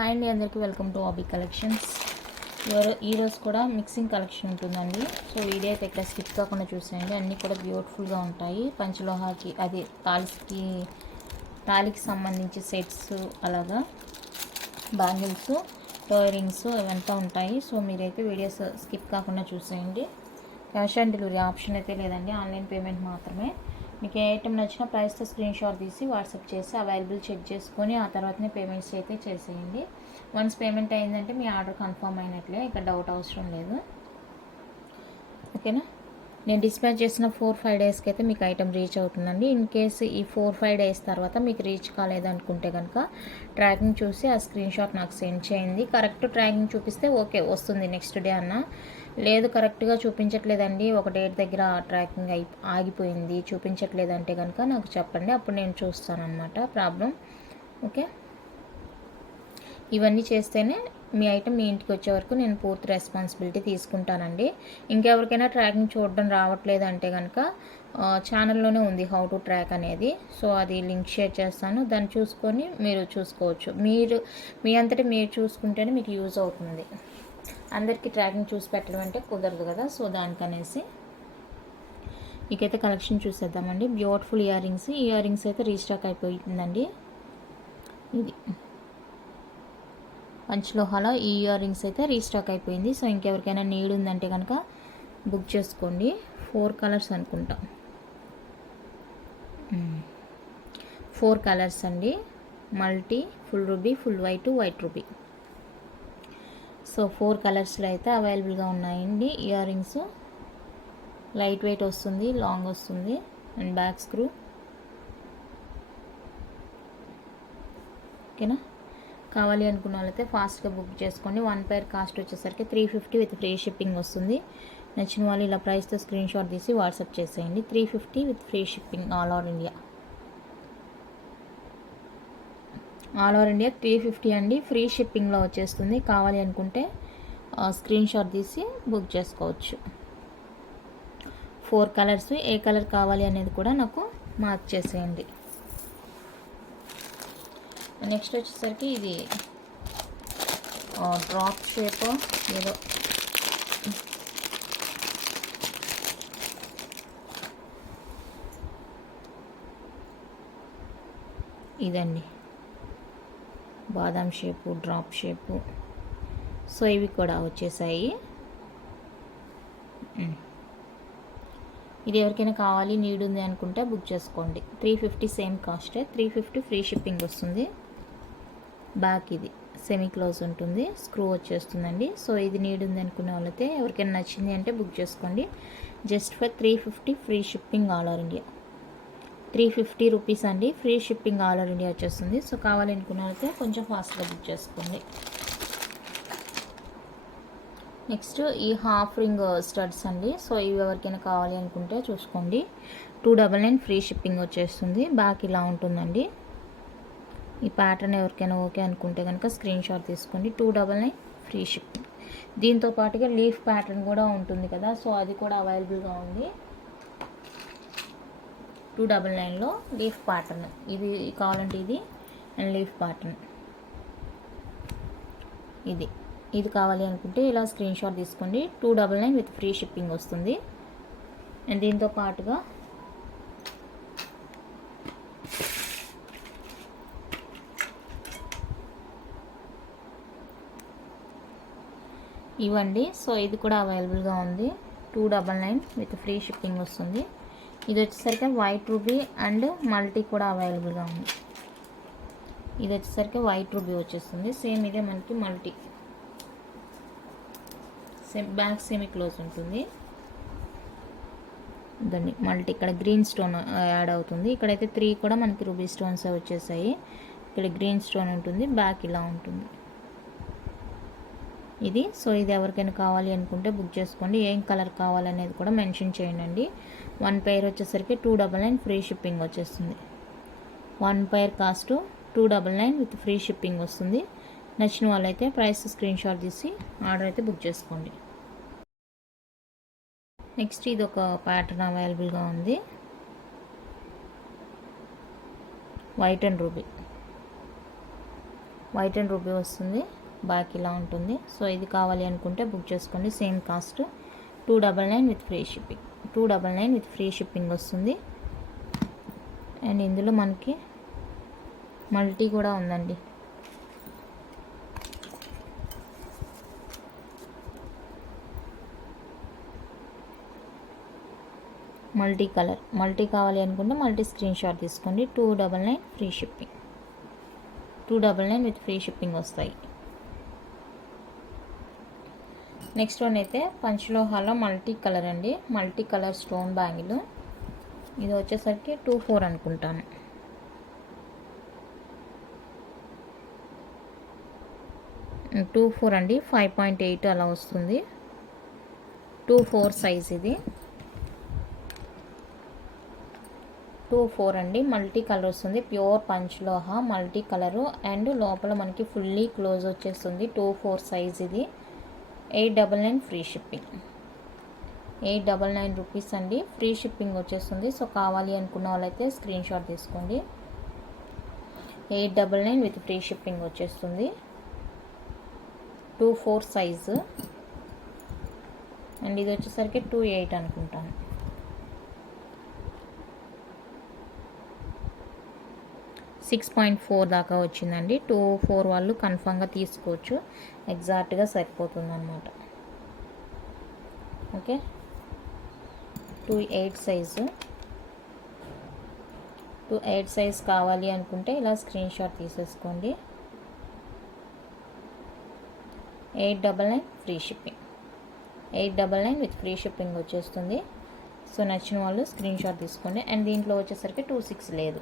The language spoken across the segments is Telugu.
హాయ్ అండి అందరికీ వెల్కమ్ టు ఆబీ కలెక్షన్స్. ఈరోజు కూడా మిక్సింగ్ కలెక్షన్ ఉంటుందండి. సో వీడియో అయితే ఇక్కడ స్కిప్ కాకుండా చూసేయండి. అన్నీ కూడా బ్యూటిఫుల్గా ఉంటాయి. పంచలోహాకి అది తాలికి తాలికి సంబంధించి సెట్స్ అలాగా బ్యాంగిల్స్ రింగ్స్ ఇవంతా ఉంటాయి. సో మీరైతే వీడియోస్ స్కిప్ కాకుండా చూసేయండి. క్యాష్ ఆన్ డెలివరీ ఆప్షన్ అయితే లేదండి. ఆన్లైన్ పేమెంట్ మాత్రమే. మీకు ఏ ఐటమ్ నచ్చినా ప్రైస్తో స్క్రీన్ షాట్ తీసి వాట్సాప్ చేసి అవైలబుల్ చెక్ చేసుకొని ఆ తర్వాతనే పేమెంట్స్ అయితే చేసేయండి. వన్స్ పేమెంట్ అయిందంటే మీ ఆర్డర్ కన్ఫర్మ్ అయినట్లే ఇక డౌట్ అవసరం లేదు. ఓకేనా? నేను డిస్పాచ్ చేసిన ఫోర్ ఫైవ్ డేస్కి అయితే మీకు ఐటెం రీచ్ అవుతుందండి. ఇన్ కేసు ఈ ఫోర్ ఫైవ్ డేస్ తర్వాత మీకు రీచ్ కాలేదనుకుంటే కనుక ట్రాకింగ్ చూసి ఆ స్క్రీన్ షాట్ నాకు సెండ్ చేయండి. కరెక్ట్ ట్రాకింగ్ చూపిస్తే ఓకే వస్తుంది నెక్స్ట్ డే అన్న. లేదు కరెక్ట్గా చూపించట్లేదండి. ఒక డేట్ దగ్గర ట్రాకింగ్ అయి ఆగిపోయింది. చూపించట్లేదంటే కనుక నాకు చెప్పండి. అప్పుడు నేను చూస్తాను అనమాట ప్రాబ్లం ఓకే? ఇవన్నీ చేస్తేనే మీ ఐటమ్ మీ ఇంటికి వచ్చే వరకు నేను పూర్తి రెస్పాన్సిబిలిటీ తీసుకుంటానండి. ఇంకెవరికైనా ట్రాకింగ్ చూడడం రావట్లేదు అంటే కనుక ఛానల్లోనే ఉంది హౌ టు ట్రాక్ అనేది. సో అది లింక్ షేర్ చేస్తాను. దాన్ని చూసుకొని మీరు చూసుకోవచ్చు. మీరు మీ అంతటి మీరు చూసుకుంటేనే మీకు యూజ్ అవుతుంది. అందరికీ ట్రాకింగ్ చూసి పెట్టడం అంటే కుదరదు కదా సో దానికనేసి మీకైతే కలెక్షన్ చూసేద్దామండి. Beautiful earrings earrings అయితే రీస్టాక్ అయిపోయిందండి. ఇది పంచలోహాలో ఈ ఇయర్ రింగ్స్ అయితే రీస్టాక్ అయిపోయింది. సో ఇంకెవరికైనా నీడ్ ఉందంటే కనుక బుక్ చేసుకోండి. ఫోర్ కలర్స్ అనుకుంటా. Hmm. ఫోర్ కలర్స్ అండి. Multi full ruby full white white ruby so four కలర్స్లో అయితే అవైలబుల్గా ఉన్నాయండి ఇయర్ రింగ్స్ లైట్ వెయిట్ వస్తుంది లాంగ్ వస్తుంది అండ్ బ్యాక్ స్క్రూ. ఓకేనా? కావాలి అనుకున్న వాళ్ళైతే ఫాస్ట్గా బుక్ చేసుకోండి. వన్ పైర్ కాస్ట్ వచ్చేసరికి three fifty with free shipping వస్తుంది. నచ్చిన వాళ్ళు ఇలా ప్రైస్తో స్క్రీన్ షాట్ తీసి వాట్సాప్ చేసేయండి. Three fifty with free shipping all over India. All over India three fifty అండి. ఫ్రీ షిప్పింగ్లో వచ్చేస్తుంది. కావాలి అనుకుంటే స్క్రీన్ షాట్ తీసి బుక్ చేసుకోవచ్చు. ఫోర్ కలర్స్ ఏ కలర్ కావాలి అనేది కూడా నాకు మార్క్ చేసేయండి. నెక్స్ట్ వచ్చేసరికి ఇది డ్రాప్ షేప్ ఏదో. ఇదండి. బాదం షేపు డ్రాప్ షేపు. సో ఇవి కూడా వచ్చేసాయి. ఇది ఎవరికైనా కావాలి నీడ్ ఉంది అనుకుంటే బుక్ చేసుకోండి. త్రీ ఫిఫ్టీ సేమ్ కాస్టే త్రీ ఫిఫ్టీ ఫ్రీ షిప్పింగ్ వస్తుంది. బ్యాక్ ఇది సెమీ క్లోజ్ ఉంటుంది స్క్రూ వచ్చేస్తుందండి. సో ఇది నీడ్ ఉంది అనుకునే వాళ్ళైతే ఎవరికైనా నచ్చింది అంటే బుక్ చేసుకోండి. Just for three fifty free shipping all over India. Three fifty rupees అండి. Free shipping all over India వచ్చేస్తుంది. సో కావాలనుకున్న కొంచెం ఫాస్ట్గా బుక్ చేసుకోండి. నెక్స్ట్ ఈ హాఫ్ రింగ్ స్టడ్స్ అండి. సో ఇవి ఎవరికైనా కావాలి అనుకుంటే చూసుకోండి. Two double nine free shipping వచ్చేస్తుంది. బ్యాక్ ఇలా ఉంటుందండి. ఈ ప్యాటర్న్ ఎవరికైనా ఓకే అనుకుంటే కనుక స్క్రీన్ షాట్ తీసుకోండి. Two double nine free shipping. దీంతో పాటుగా లీఫ్ ప్యాటర్న్ కూడా ఉంటుంది కదా. సో అది కూడా అవైలబుల్గా ఉంది. టూ డబల్ నైన్లో లీఫ్ ప్యాటర్న్ ఇది కావాలంటే ఇది అండ్ లీఫ్ ప్యాటర్న్ ఇది. ఇది కావాలి అనుకుంటే ఇలా స్క్రీన్ షాట్ తీసుకోండి. Two double nine with free shipping వస్తుంది. అండ్ దీంతో పాటుగా ఇవ్వండి. సో ఇది కూడా అవైలబుల్గా ఉంది. Two double nine with free shipping వస్తుంది. ఇది వచ్చేసరికి వైట్ రూబీ అండ్ మల్టీ కూడా అవైలబుల్గా ఉంది. ఇది వచ్చేసరికి వైట్ రూబీ వచ్చేస్తుంది. సేమ్ ఇదే మనకి multi same back same close ఉంటుంది. దాన్ని మల్టీ ఇక్కడ గ్రీన్ స్టోన్ యాడ్ అవుతుంది. ఇక్కడైతే త్రీ కూడా మనకి రూబీ స్టోన్స్ వచ్చేసాయి. ఇక్కడ గ్రీన్ స్టోన్ ఉంటుంది బ్యాక్ ఇలా ఉంటుంది. ఇది సో ఇది ఎవరికైనా కావాలి అనుకుంటే బుక్ చేసుకోండి. ఏం కలర్ కావాలనేది కూడా మెన్షన్ చేయండి. వన్ పైర్ వచ్చేసరికి two double nine free shipping వచ్చేస్తుంది. One pair cost two double nine with free shipping వస్తుంది. నచ్చిన వాళ్ళైతే ప్రైస్ స్క్రీన్ షాట్ తీసి ఆర్డర్ అయితే బుక్ చేసుకోండి. నెక్స్ట్ ఇది ఒక ప్యాటర్న్ అవైలబుల్గా ఉంది. White and ruby. White and ruby వస్తుంది. బ్యాక్ ఇలా ఉంటుంది. సో ఇది కావాలి అనుకుంటే బుక్ చేసుకోండి. Same cost two double nine with free shipping. Two double nine with free shipping వస్తుంది. అండ్ ఇందులో మనకి మల్టీ కూడా ఉందండి. మల్టీ కలర్ మల్టీ కావాలి అనుకుంటే మల్టీ స్క్రీన్ షాట్ తీసుకోండి. Two double nine free shipping. Two double nine with free shipping వస్తాయి. నెక్స్ట్ వన్ అయితే పంచలోహాలో మల్టీ కలర్ అండి. మల్టీ కలర్ స్టోన్ బ్యాంగిల్ ఇది వచ్చేసరికి టూ ఫోర్ అనుకుంటాను. టూ ఫోర్ అండి. ఫైవ్ పాయింట్ ఎయిట్ అలా వస్తుంది. టూ ఫోర్ సైజ్ ఇది. టూ ఫోర్ అండి. మల్టీ కలర్ వస్తుంది. ప్యూర్ పంచ్లోహ మల్టీ కలరు అండ్ లోపల మనకి ఫుల్లీ క్లోజ్ వచ్చేస్తుంది. టూ ఫోర్ సైజ్ ఇది. Eight double nine free shipping. Eight double nine rupees అండి. ఫ్రీ షిప్పింగ్ వచ్చేస్తుంది. సో కావాలి అనుకున్న వాళ్ళైతే స్క్రీన్ షాట్ తీసుకోండి. Eight double nine with free shipping వచ్చేస్తుంది. Two four size. అండ్ ఇది వచ్చేసరికి టూ ఎయిట్ అనుకుంటాను. సిక్స్ పాయింట్ ఫోర్ దాకా వచ్చిందండి. టూ ఫోర్ వాళ్ళు కన్ఫామ్గా తీసుకోవచ్చు. ఎగ్జాక్ట్గా సరిపోతుంది అనమాట okay? Two eight size. Two eight size కావాలి అనుకుంటే ఇలా స్క్రీన్ షాట్ తీసేసుకోండి. Eight double nine free shipping. Eight double nine with free shipping వచ్చేస్తుంది. సో నచ్చిన వాళ్ళు స్క్రీన్ షాట్ తీసుకోండి. అండ్ దీంట్లో వచ్చేసరికి టూ సిక్స్ లేదు.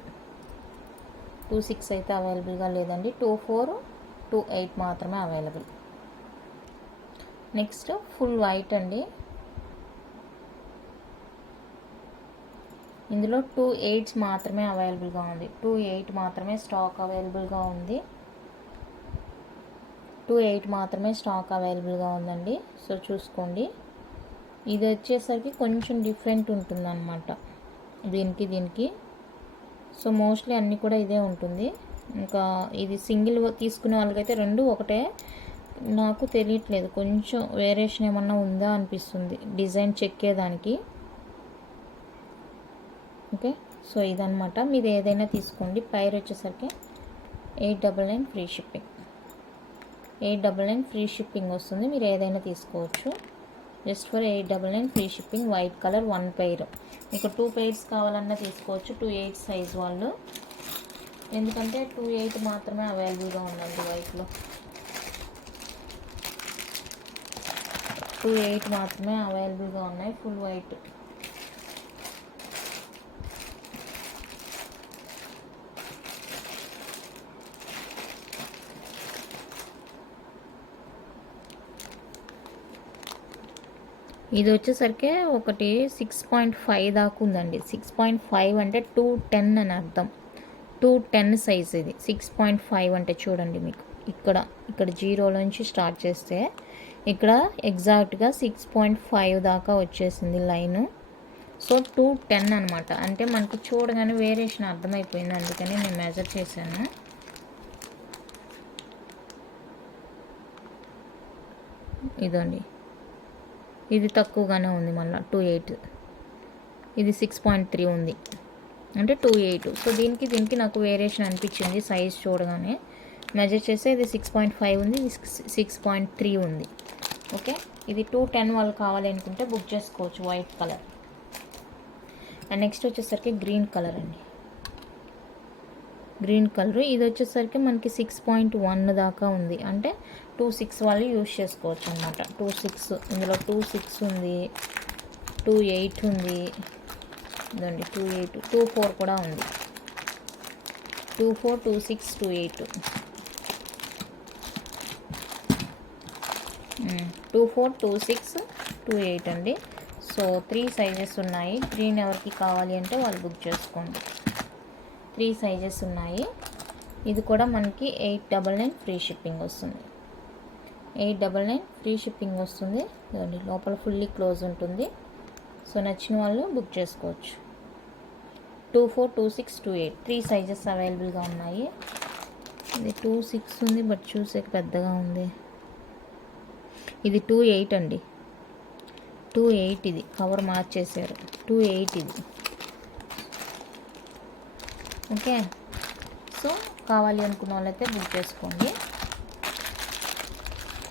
టూ సిక్స్ అయితే అవైలబుల్గా లేదండి. టూ ఫోర్ టూ ఎయిట్ మాత్రమే అవైలబుల్. నెక్స్ట్ ఫుల్ వైట్ అండి. ఇందులో టూ ఎయిట్స్ మాత్రమే అవైలబుల్గా ఉంది. టూ ఎయిట్ మాత్రమే స్టాక్ అవైలబుల్గా ఉంది. టూ ఎయిట్ మాత్రమే స్టాక్ అవైలబుల్గా ఉందండి. సో చూసుకోండి. ఇది వచ్చేసరికి కొంచెం డిఫరెంట్ ఉంటుందన్నమాట. దీనికి దీనికి. సో మోస్ట్లీ అన్నీ కూడా ఇదే ఉంటుంది. ఇంకా ఇది సింగిల్ తీసుకునే వాళ్ళకైతే రెండు ఒకటే. నాకు తెలియట్లేదు. కొంచెం వేరియేషన్ ఏమన్నా ఉందా అనిపిస్తుంది. Design చెక్కేదానికి okay? సో ఇదనమాట మీరు ఏదైనా తీసుకోండి. పైర్ వచ్చేసరికి eight double nine free shipping. Eight double nine free shipping వస్తుంది. మీరు ఏదైనా తీసుకోవచ్చు. Just for eight double nine free shipping. White colour one pair మీకు టూ పెయిర్స్ కావాలన్నా తీసుకోవచ్చు. టూ ఎయిట్ సైజ్ వాళ్ళు. ఎందుకంటే టూ ఎయిట్ మాత్రమే అవైలబుల్గా ఉందండి వైట్లో. టూ ఎయిట్ మాత్రమే అవైలబుల్గా ఉన్నాయి ఫుల్ వైట్. ఇది వచ్చేసరికి ఒకటి సిక్స్ పాయింట్ ఫైవ్ దాకా ఉందండి. సిక్స్ పాయింట్ ఫైవ్ అంటే టూ టెన్ అని అర్థం. టూ టెన్ సైజ్ ఇది. సిక్స్ పాయింట్ ఫైవ్ అంటే చూడండి మీకు. ఇక్కడ ఇక్కడ జీరోలోంచి స్టార్ట్ చేస్తే ఇక్కడ ఎగ్జాక్ట్గా సిక్స్ పాయింట్ ఫైవ్ దాకా వచ్చేసింది లైను. సో టూ టెన్ అనమాట అంటే మనకు చూడగానే వేరియేషన్ అర్థమైపోయింది. అందుకని నేను మెజర్ చేశాను. ఇదండి. ఇది తక్కువగానే ఉంది మళ్ళీ టూ ఎయిట్ ఇది సిక్స్ పాయింట్ త్రీ ఉంది. అంటే టూ ఎయిట్ సో దీనికి దీనికి నాకు వేరియేషన్ అనిపించింది సైజ్ చూడగానే. మెజర్ చేస్తే ఇది సిక్స్ పాయింట్ ఫైవ్ ఉంది ఇది సిక్స్ పాయింట్ త్రీ ఉంది. ఓకే ఇది టూ టెన్ వాళ్ళు కావాలి అనుకుంటే బుక్ చేసుకోవచ్చు వైట్ కలర్ అండ్ నెక్స్ట్ వచ్చేసరికి గ్రీన్ కలర్ అండి. గ్రీన్ కలర్ ఇది వచ్చేసరికి మనకి సిక్స్ పాయింట్ వన్ దాకా ఉంది. అంటే టూ సిక్స్ వాళ్ళు యూజ్ చేసుకోవచ్చు అనమాట టూ సిక్స్ ఇందులో టూ సిక్స్ ఉంది టూ ఎయిట్ ఉంది. ఇదండి టూ ఎయిట్ టూ ఫోర్ కూడా ఉంది. Two four two six two eight two four two six two eight అండి. సో త్రీ సైజెస్ ఉన్నాయి. గ్రీన్ ఎవరికి కావాలి అంటే వాళ్ళు బుక్ చేసుకోండి. త్రీ సైజెస్ ఉన్నాయి. ఇది కూడా మనకి eight double nine free shipping వస్తుంది. Eight double nine free shipping వస్తుంది. ఇదండి లోపల ఫుల్లీ క్లోజ్ ఉంటుంది. సో నచ్చిన వాళ్ళు బుక్ చేసుకోవచ్చు. Two four two six two eight three sizes అవైలబుల్గా ఉన్నాయి. ఇది టూ సిక్స్ ఉంది బట్ చూసే పెద్దగా ఉంది. ఇది టూ ఎయిట్ అండి. టూ ఎయిట్ ఇది. కవర్ మార్చేశారు. టూ ఎయిట్ ఇది. ఓకే సో కావాలి అనుకున్న వాళ్ళైతే బుక్ చేసుకోండి.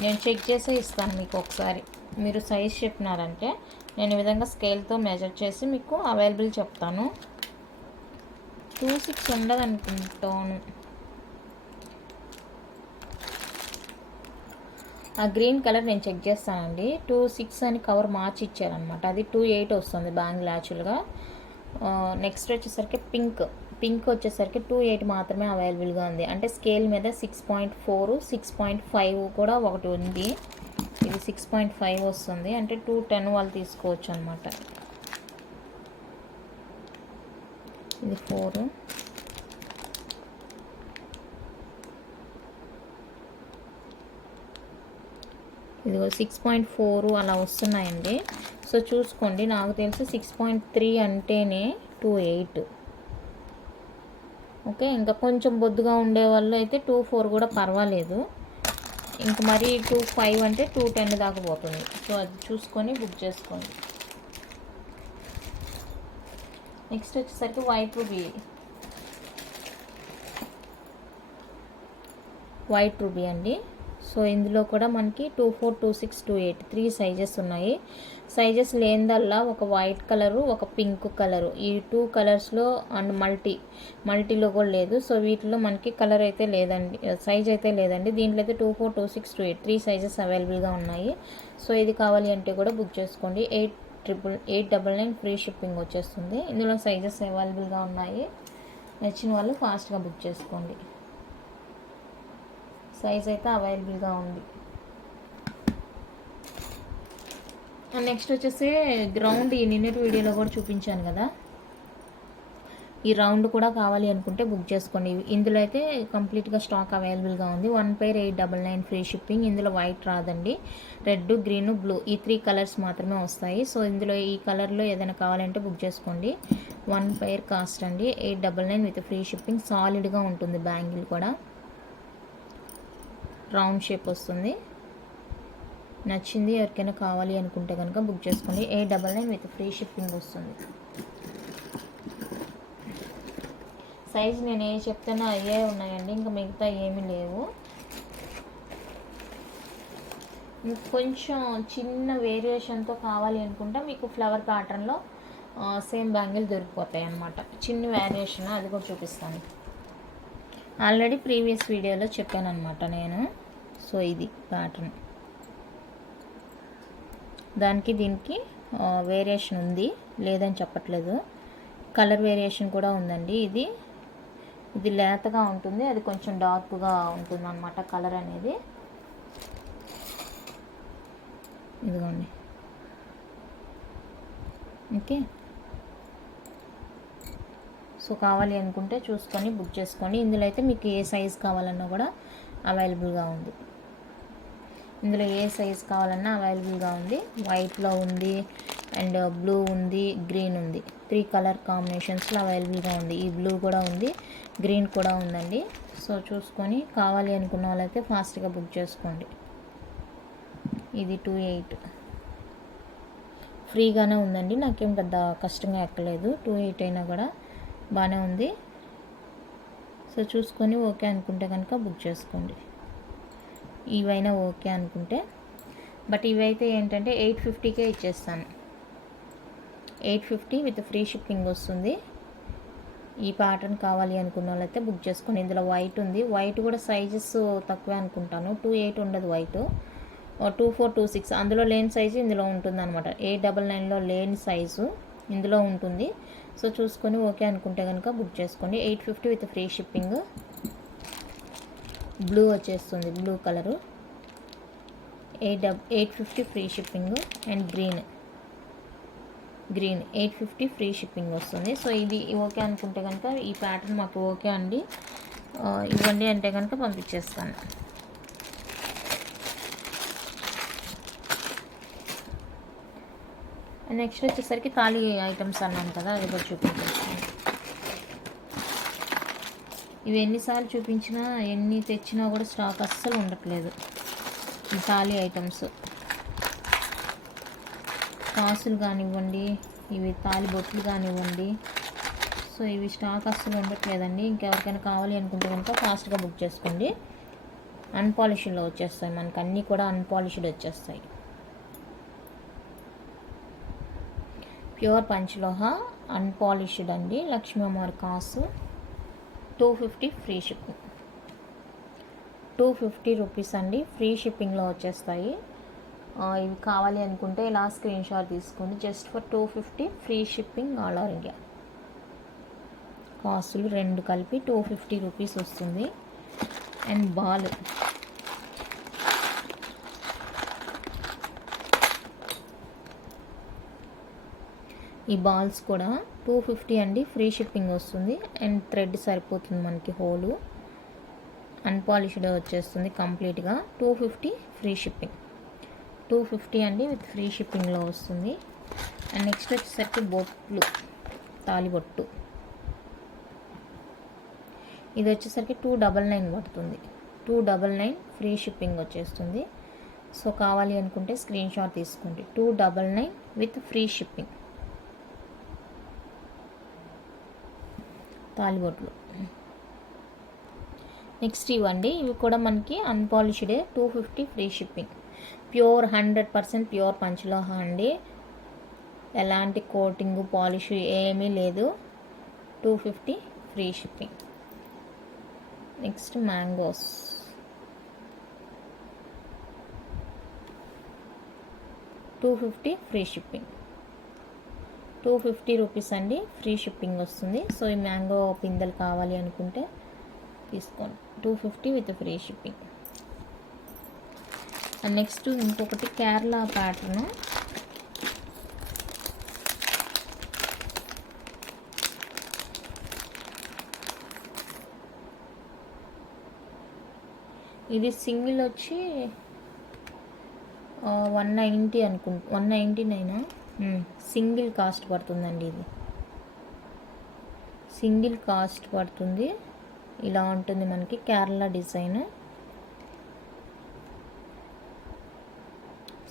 నేను చెక్ చేసే ఇస్తాను మీకు ఒకసారి. మీరు సైజ్ చెప్పినారంటే నేను ఈ విధంగా స్కేల్తో మెజర్ చేసి మీకు అవైలబుల్ చెప్తాను. టూ సిక్స్ ఉండదు అనుకుంటాను ఆ గ్రీన్ కలర్ నేను చెక్ చేస్తానండి. టూ సిక్స్ అని కవర్ మార్చి ఇచ్చారనమాట అది టూ ఎయిట్ వస్తుంది బ్యాంగిల్ యాక్చువల్గా. నెక్స్ట్ వచ్చేసరికి పింక్. పింక్ వచ్చేసరికి టూ ఎయిట్ మాత్రమే అవైలబుల్గా ఉంది. అంటే స్కేల్ మీద six point four six point five కూడా ఒకటి ఉంది. ఇది సిక్స్ పాయింట్ ఫైవ్ వస్తుంది. అంటే టూ టెన్ వాళ్ళు తీసుకోవచ్చు అనమాట ఇది ఫోర్. ఇదిగో సిక్స్ పాయింట్ ఫోర్ అలా వస్తున్నాయండి. సో చూసుకోండి నాకు తెలిసి సిక్స్ పాయింట్ త్రీ అంటేనే టూ ఎయిట్ ఓకే ఇంకా కొంచెం బొద్దుగా ఉండే వాళ్ళు అయితే టూ ఫోర్ కూడా పర్వాలేదు. ఇంక మరి టూ ఫైవ్ అంటే టూ టెన్ దాకా పోతుంది. సో అది చూసుకొని బుక్ చేసుకోండి. నెక్స్ట్ వచ్చేసరికి వైట్ రూబీ వైట్ రూబీ అండి. సో ఇందులో కూడా మనకి two four two six two eight three sizes ఉన్నాయి. సైజెస్ లేనిదల్లా ఒక వైట్ కలరు ఒక పింక్ కలరు. ఈ టూ కలర్స్లో అండ్ మల్టీ మల్టీలో కూడా లేదు. సో వీటిలో మనకి కలర్ అయితే లేదండి సైజ్ అయితే లేదండి. దీంట్లో అయితే two four two six two eight three sizes అవైలబుల్గా ఉన్నాయి. సో ఇది కావాలి అంటే కూడా బుక్ చేసుకోండి. Eight triple eight double nine free shipping వచ్చేస్తుంది. ఇందులో సైజెస్ అవైలబుల్గా ఉన్నాయి. నచ్చిన వాళ్ళు ఫాస్ట్గా బుక్ చేసుకోండి. సైజ్ అయితే అవైలబుల్గా ఉంది. నెక్స్ట్ వచ్చేసి గ్రౌండ్ ఈ నిన్నటి వీడియోలో కూడా చూపించాను కదా. ఈ రౌండ్ కూడా కావాలి అనుకుంటే బుక్ చేసుకోండి. ఇందులో అయితే కంప్లీట్గా స్టాక్ అవైలబుల్గా ఉంది. One pair eight double nine free shipping ఇందులో వైట్ రాదండి. రెడ్ గ్రీన్ బ్లూ ఈ త్రీ కలర్స్ మాత్రమే వస్తాయి. సో ఇందులో ఈ కలర్లో ఏదైనా కావాలంటే బుక్ చేసుకోండి. వన్ పైర్ కాస్ట్ అండి. Eight double nine with free shipping సాలిడ్గా ఉంటుంది బ్యాంగిల్ కూడా. రౌండ్ షేప్ వస్తుంది. నచ్చింది ఎవరికైనా కావాలి అనుకుంటే కనుక బుక్ చేసుకోండి. Eight double nine with free shipping వస్తుంది. సైజ్ నేను ఏ చెప్తానో అయ్యే ఉన్నాయండి. ఇంకా మిగతా ఏమీ లేవు. కొంచెం చిన్న వేరియేషన్తో కావాలి అనుకుంటే మీకు ఫ్లవర్ ప్యాటర్న్లో సేమ్ బ్యాంగిల్ దొరికిపోతాయి అన్నమాట చిన్న వేరియేషన్ అది కూడా చూపిస్తాను. ఆల్రెడీ ప్రీవియస్ వీడియోలో చెప్పాను అనమాట నేను. సో ఇది ప్యాటర్న్. దానికి దీనికి వేరియేషన్ ఉంది. లేదని చెప్పట్లేదు. కలర్ వేరియేషన్ కూడా ఉందండి ఇది. ఇది లేతగా ఉంటుంది. అది కొంచెం డార్క్గా ఉంటుంది అనమాట కలర్ అనేది. ఇదిగోండి. ఓకే. సో కావాలి అనుకుంటే చూసుకొని బుక్ చేసుకోండి. ఇందులో అయితే మీకు ఏ సైజ్ కావాలన్నా కూడా అవైలబుల్గా ఉంది. ఇందులో ఏ సైజ్ కావాలన్నా అవైలబుల్గా ఉంది. వైట్లో ఉంది అండ్ బ్లూ ఉంది గ్రీన్ ఉంది. త్రీ కలర్ కాంబినేషన్స్లో అవైలబుల్గా ఉంది. ఈ బ్లూ కూడా ఉంది గ్రీన్ కూడా ఉందండి. సో చూసుకొని కావాలి అనుకున్న వాళ్ళైతే ఫాస్ట్గా బుక్ చేసుకోండి. ఇది టూ ఎయిట్ ఫ్రీగానే ఉందండి. నాకేం పెద్ద కష్టంగా ఎక్కలేదు. టూ ఎయిట్ అయినా కూడా బాగానే ఉంది. సో చూసుకొని ఓకే అనుకుంటే కనుక బుక్ చేసుకోండి. ఇవైనా ఓకే అనుకుంటే. బట్ ఇవైతే ఏంటంటే ఎయిట్ ఫిఫ్టీకే ఇచ్చేస్తాను. Eight fifty with free shipping వస్తుంది. ఈ ప్యాటర్న్ కావాలి అనుకున్న వాళ్ళైతే బుక్ చేసుకోండి ఇందులో వైట్ ఉంది. వైట్ కూడా సైజెస్ తక్కువే అనుకుంటాను. టూ ఎయిట్ ఉండదు white two four two six అందులో లేని సైజు ఇందులో ఉంటుంది అనమాట ఎయిట్ డబల్ నైన్లో లేని సైజు ఇందులో ఉంటుంది. సో చూసుకొని ఓకే అనుకుంటే కనుక బుక్ చేసుకోండి. Eight fifty with free shipping. Blue వచ్చేస్తుంది blue colour eight double eight fifty free shipping and green. Green eight fifty free shipping వస్తుంది. సో ఇది ఓకే అనుకుంటే కనుక ఈ ప్యాటర్న్ మాకు ఓకే అండి. ఇవ్వండి అంటే కనుక పంపించేస్తాను. నెక్స్ట్ వచ్చేసరికి ఖాళీ ఐటమ్స్ అన్నాను కదా అది కూడా చూపించేస్తాను. ఇవి ఎన్నిసార్లు చూపించినా ఎన్ని తెచ్చినా కూడా స్టాక్ అస్సలు ఉండట్లేదు. ఈ ఖాళీ ఐటమ్స్ కాసులు కానివ్వండి ఇవి తాళి బొట్లు కానివ్వండి. సో ఇవి స్టాక్ అస్సలు ఉండట్లేదండి. ఇంకెవరికైనా కావాలి అనుకుంటే కనుక ఫాస్ట్గా బుక్ చేసుకోండి. అన్పాలిష్డ్లో వచ్చేస్తాయి. మనకు అన్నీ కూడా అన్పాలిష్డ్ వచ్చేస్తాయి. ప్యూర్ పంచలోహ అన్పాలిష్డ్ అండి. లక్ష్మీ అమ్మవారి కాసు. Two fifty free shipping two fifty rupees అండి. ఫ్రీ షిప్పింగ్లో వచ్చేస్తాయి. ఇవి కావాలి అనుకుంటే ఇలా స్క్రీన్ షాట్ తీసుకోండి. Just for two fifty free shipping all over India కాస్టులు రెండు కలిపి టూ ఫిఫ్టీ రూపీస్ వస్తుంది. అండ్ బాల్ ఈ బాల్స్ కూడా టూ ఫిఫ్టీ అండి. ఫ్రీ షిప్పింగ్ వస్తుంది. అండ్ థ్రెడ్ సరిపోతుంది మనకి హోలు. అన్పాలిష్డ్ వచ్చేస్తుంది కంప్లీట్గా. Two fifty free shipping. Two fifty అండి విత్ ఫ్రీ షిప్పింగ్లో వస్తుంది. అండ్ నెక్స్ట్ వచ్చేసరికి బొట్లు. తాలిబొట్టు. ఇది వచ్చేసరికి టూ డబల్ నైన్ పడుతుంది. Two double nine free shipping వచ్చేస్తుంది. సో కావాలి అనుకుంటే స్క్రీన్ షాట్ తీసుకోండి. Two double nine with free shipping. తాలిబొట్లు next ఇవ్వండి. ఇవి కూడా మనకి అన్పాలిష్డే two fifty free shipping pure hundred percent pure పంచలోహ అండి. ఎలాంటి కోటింగ్ పాలిష్ ఏమీ లేదు. Two fifty free shipping next mangoes two fifty free shipping two fifty rupees అండి. ఫ్రీ షిప్పింగ్ వస్తుంది. సో ఈ మ్యాంగో పిందెలు కావాలి అనుకుంటే తీసుకోండి. Two fifty with free shipping. Next ఇంకొకటి కేరళ ప్యాటర్ను. ఇది సింగిల్ వచ్చి వన్ నైంటీ అనుకుంటు వన్ నైంటీ నైనా? Hmm. సింగిల్ కాస్ట్ పడుతుందండి ఇది. సింగిల్ కాస్ట్ పడుతుంది. ఇలా ఉంటుంది మనకి కేరళ డిజైన్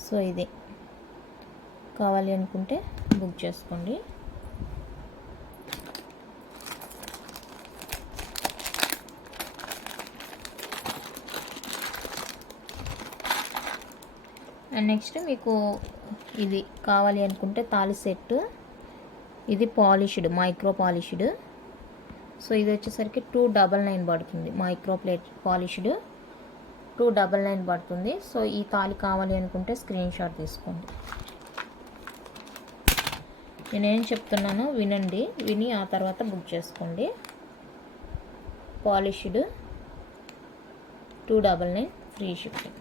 సో ఇది. కావాలి అనుకుంటే బుక్ చేసుకోండి. అండ్ నెక్స్ట్ మీకు ఇది కావాలి అనుకుంటే తాళి సెట్. ఇది పాలిష్డ్ మైక్రో పాలిష్డ్. సో ఇది వచ్చేసరికి టూ డబల్ నైన్ పడుతుంది micro plate polished. Two double nine పడుతుంది. సో ఈ తాళి కావాలి అనుకుంటే స్క్రీన్ షాట్ తీసుకోండి. నేనేం చెప్తున్నానో వినండి విని ఆ తర్వాత బుక్ చేసుకోండి. Polished two double nine free shipping.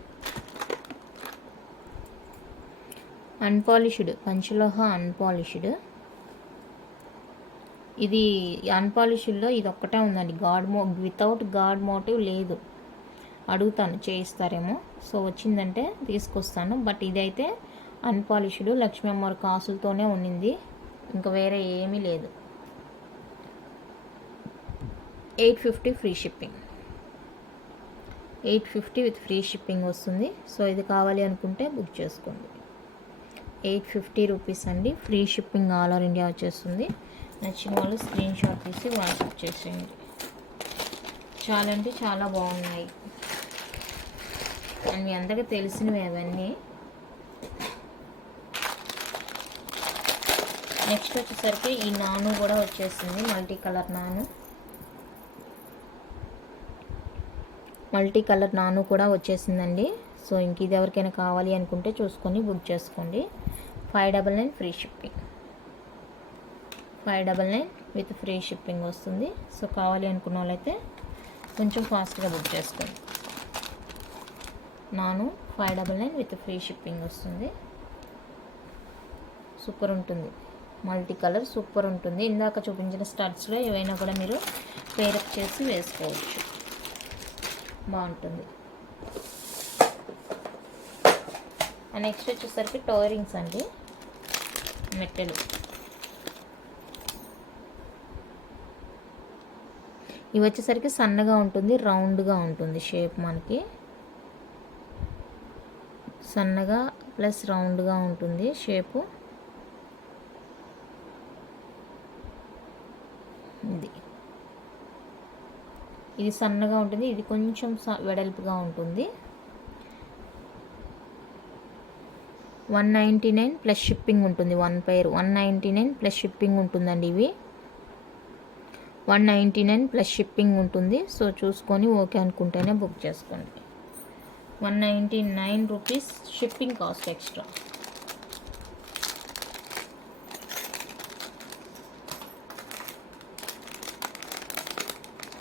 Unpolished పంచలోహ unpolished. ఇది అన్పాలిష్డ్లో ఇది ఒక్కటే ఉందండి. గాడ్ మో వితౌట్ గాడ్ మోటివ్ లేదు. అడుగుతాను చేయిస్తారేమో. సో వచ్చిందంటే తీసుకొస్తాను. బట్ ఇదైతే అన్పాలిష్డ్ లక్ష్మీ అమ్మవారి కాసులతోనే ఉన్నింది. ఇంకా వేరే ఏమీ లేదు. Eight fifty free shipping. Eight fifty with free shipping వస్తుంది. సో ఇది కావాలి అనుకుంటే బుక్ చేసుకోండి. ఎయిట్ ఫిఫ్టీ రూపీస్ అండి. Free shipping all over India వచ్చేస్తుంది. నచ్చిన వాళ్ళు స్క్రీన్ షాట్ తీసి వాట్సాప్ చేసేయండి. చాలా అంటే చాలా బాగున్నాయి. అండ్ మీ అందరికీ తెలిసినవి అవన్నీ. నెక్స్ట్ వచ్చేసరికి ఈ నాను కూడా వచ్చేసింది మల్టీ కలర్ నాను. మల్టీ కలర్ నాను కూడా వచ్చేసిందండి. సో ఇంక ఇది ఎవరికైనా కావాలి అనుకుంటే చూసుకొని బుక్ చేసుకోండి. Five double nine free shipping five double nine with free shipping వస్తుంది. సో కావాలి అనుకున్న వాళ్ళైతే కొంచెం ఫాస్ట్గా బుక్ చేసుకోండి. నాను five double nine with free shipping వస్తుంది. సూపర్ ఉంటుంది. మల్టీ కలర్ సూపర్ ఉంటుంది. ఇందాక చూపించిన స్టడ్స్లో ఏవైనా కూడా మీరు పేరప్ చేసి వేసుకోవచ్చు. బాగుంటుంది. నెక్స్ట్ వచ్చేసరికి టోరింగ్స్ అండి. మెట్టెలు. ఇవి వచ్చేసరికి సన్నగా ఉంటుంది రౌండ్గా ఉంటుంది షేప్ మనకి. సన్నగా ప్లస్ రౌండ్గా ఉంటుంది షేపు ఇది. ఇది సన్నగా ఉంటుంది ఇది కొంచెం స- వెడల్పుగా ఉంటుంది. One ninety nine plus shipping ఉంటుంది. One pair. One ninety nine plus shipping ఉంటుందండి ఇవి. One ninety nine plus shipping ఉంటుంది. సో చూసుకొని ఓకే అనుకుంటేనే బుక్ చేసుకోండి. One ninety nine rupees shipping cost extra.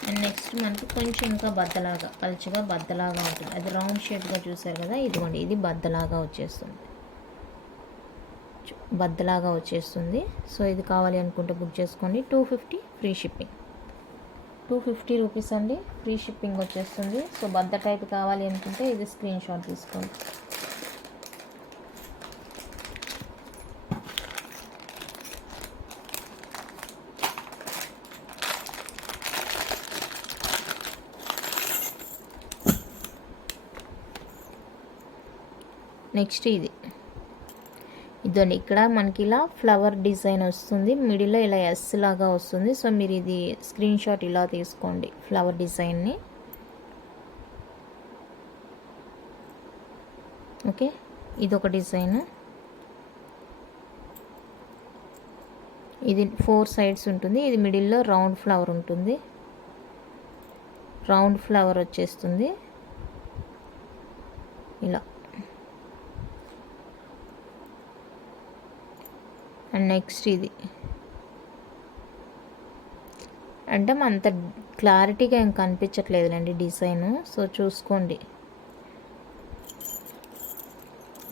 And next మనకి కొంచెం ఇంకా బద్దలాగా పలుచగా బద్దలాగా ఉంటుంది. అది రౌండ్ షేప్గా చూసారు కదా? ఇదిగోండి. ఇది బద్దలాగా వచ్చేస్తుంది. బద్దలాగా వచ్చేస్తుంది. సో ఇది కావాలి అనుకుంటే బుక్ చేసుకోండి. Two fifty free shipping two fifty rupees అండి. ఫ్రీ షిప్పింగ్ వచ్చేస్తుంది. సో బద్ద టైప్ కావాలి అనుకుంటే ఇది స్క్రీన్ షాట్ తీసుకోండి. నెక్స్ట్ ఇది. ఇదండి ఇక్కడ మనకి ఇలా ఫ్లవర్ డిజైన్ వస్తుంది. మిడిల్లో ఇలా ఎస్ లాగా వస్తుంది. సో మీరు ఇది స్క్రీన్ షాట్ ఇలా తీసుకోండి ఫ్లవర్ డిజైన్ని ఓకే ఇది ఒక డిజైన్ ఇది ఫోర్ సైడ్స్ ఉంటుంది. ఇది మిడిల్లో రౌండ్ ఫ్లవర్ ఉంటుంది. రౌండ్ ఫ్లవర్ వచ్చేస్తుంది. ఇలా. అండ్ నెక్స్ట్ ఇది. అంటే అంత క్లారిటీగా ఏం కనిపించట్లేదులేండి డిజైన్. సో చూసుకోండి.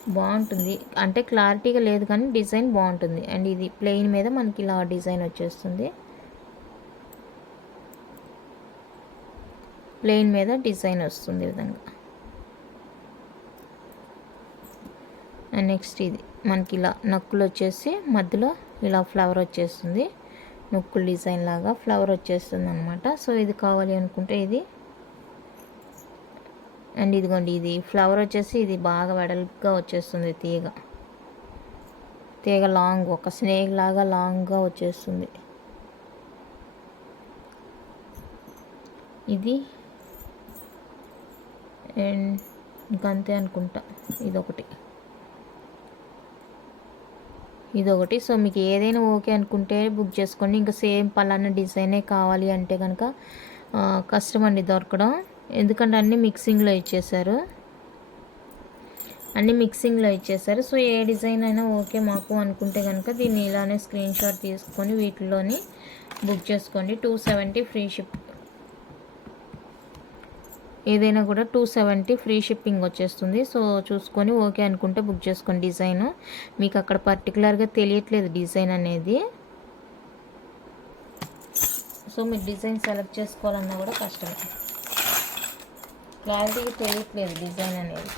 బాగుంటుంది. అంటే క్లారిటీగా లేదు కానీ డిజైన్ బాగుంటుంది. అండ్ ఇది ప్లెయిన్ మీద మనకి ఇలా డిజైన్ వచ్చేస్తుంది. ప్లెయిన్ మీద డిజైన్ వస్తుంది ఈ విధంగా. అండ్ నెక్స్ట్ ఇది. మనకి ఇలా నక్కులు వచ్చేసి మధ్యలో ఇలా ఫ్లవర్ వచ్చేస్తుంది. నొక్కులు డిజైన్ లాగా ఫ్లవర్ వచ్చేస్తుంది అనమాట సో ఇది కావాలి అనుకుంటే ఇది. అండ్ ఇదిగోండి ఇది ఫ్లవర్ వచ్చేసి ఇది బాగా వెడల్పుగా వచ్చేస్తుంది తీగ. తీగ లాంగ్ ఒక స్నేక్ లాగా లాంగ్గా వచ్చేస్తుంది. ఇది. అండ్ ఇంకంతే అనుకుంటా ఇదొకటి. ఇదొకటి. సో మీకు ఏదైనా ఓకే అనుకుంటే బుక్ చేసుకోండి. ఇంకా సేమ్ పలానా డిజైనే కావాలి అంటే కనుక కష్టం అండి దొరకడం. ఎందుకంటే అన్నీ మిక్సింగ్లో ఇచ్చేసారు అన్నీ మిక్సింగ్లో ఇచ్చేసారు సో ఏ డిజైన్ అయినా ఓకే మాకు అనుకుంటే కనుక దీన్ని ఇలానే స్క్రీన్ షాట్ తీసుకొని వీటిలోని బుక్ చేసుకోండి. టూ సెవెంటీ ఫ్రీ షిప్ ఏదైనా కూడా టూ సెవెంటీ ఫ్రీ షిప్పింగ్ వచ్చేస్తుంది. సో చూసుకొని ఓకే అనుకుంటే బుక్ చేసుకోండి డిజైన్. మీకు అక్కడ పర్టికులర్గా తెలియట్లేదు డిజైన్ అనేది. సో మీరు డిజైన్ సెలెక్ట్ చేసుకోవాలన్నా కూడా కష్టమే. క్లారిటీగా తెలియట్లేదు డిజైన్ అనేది.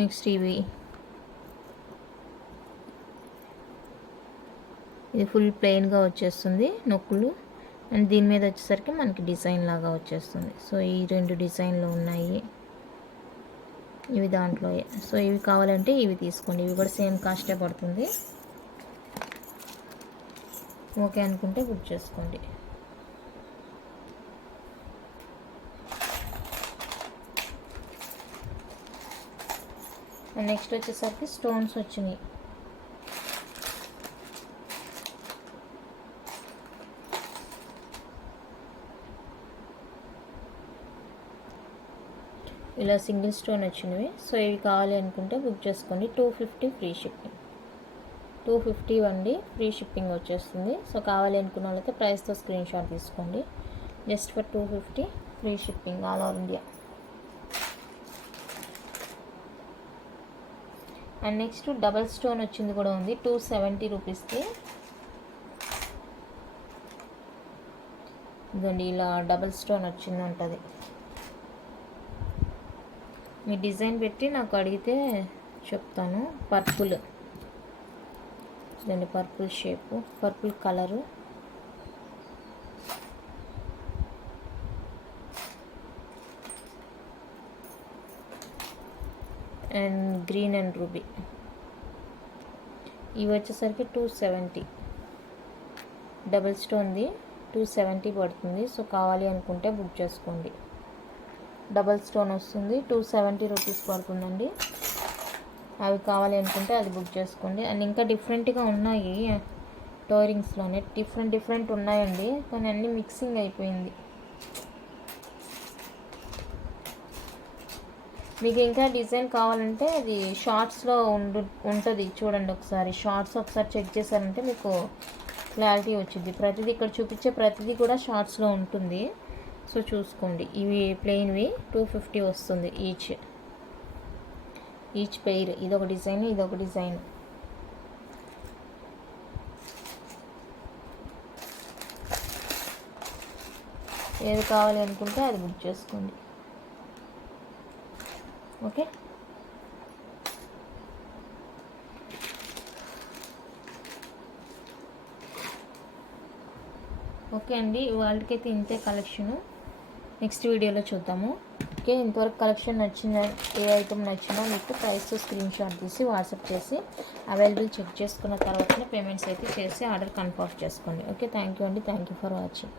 నెక్స్ట్ ఇవి. ఇది ఫుల్ ప్లెయిన్గా వచ్చేస్తుంది నొక్కులు. అండ్ దీని మీద వచ్చేసరికి మనకి డిజైన్ లాగా వచ్చేస్తుంది. సో ఈ రెండు డిజైన్లు ఉన్నాయి. ఇవి దాంట్లో. సో ఇవి కావాలంటే ఇవి తీసుకోండి. ఇవి కూడా సేమ్ కాస్టే పడుతుంది. ఓకే అనుకుంటే బుక్ చేసుకోండి. నెక్స్ట్ వచ్చేసరికి స్టోన్స్ వచ్చినాయి. ఇలా సింగిల్ స్టోన్ వచ్చినవి. సో ఇవి కావాలి అనుకుంటే బుక్ చేసుకోండి. Two fifty free shipping two fifty అండి ఫ్రీ షిప్పింగ్ వచ్చేస్తుంది. సో కావాలి అనుకున్న వాళ్ళైతే ప్రైస్తో స్క్రీన్ షాట్ తీసుకోండి. Just for two fifty free shipping all over India and next double stone వచ్చింది కూడా ఉంది. టూ సెవెంటీ రూపీస్కి ఇదండి ఇలా డబల్ స్టోన్ వచ్చింది ఉంటుంది మీ డిజైన్ పెట్టి నాకు అడిగితే చెప్తాను. పర్పుల్. దాని purple shape purple colour. And green and ruby. ఇవి వచ్చేసరికి టూ సెవెంటీ. డబుల్ స్టోన్ది టూ సెవెంటీ పడుతుంది. సో కావాలి అనుకుంటే బుక్ చేసుకోండి. డబల్ స్టోన్ వస్తుంది. టూ సెవెంటీ రూపీస్ పడుతుందండి. అవి కావాలి అనుకుంటే అది బుక్ చేసుకోండి. అండ్ ఇంకా డిఫరెంట్గా ఉన్నాయి టోరింగ్స్లోనే డిఫరెంట్ డిఫరెంట్ ఉన్నాయండి. కానీ అన్నీ మిక్సింగ్ అయిపోయింది. మీకు ఇంకా డిజైన్ కావాలంటే అది షార్ట్స్లో ఉండు ఉంటుంది. చూడండి ఒకసారి. షార్ట్స్ ఒకసారి చెక్ చేశారంటే మీకు క్లారిటీ వచ్చింది ప్రతిదీ ఇక్కడ చూపించే ప్రతిదీ కూడా షార్ట్స్లో ఉంటుంది. సో చూసుకోండి. ఇవి ప్లెయిన్వి టూ ఫిఫ్టీ వస్తుంది ఈచ్. Each pair. ఇదొక డిజైన్ ఇదొక డిజైన్. ఏది కావాలి అనుకుంటే అది బుక్ చేసుకోండి. ఓకే? ఓకే అండి. వాళ్ళకైతే ఇంతే కలెక్షను. నెక్స్ట్ వీడియోలో చూద్దాము. ఓకే ఇంతవరకు కలెక్షన్ నచ్చిన ఏ ఐటమ్ నచ్చినా మీకు ప్రైస్ స్క్రీన్ షాట్ తీసి వాట్సాప్ చేసి అవైలబుల్ చెక్ చేసుకున్న తర్వాతనే పేమెంట్స్ అయితే చేసి ఆర్డర్ కన్ఫర్మ్ చేసుకోండి. ఓకే థ్యాంక్ యూ అండి. Thank you for watching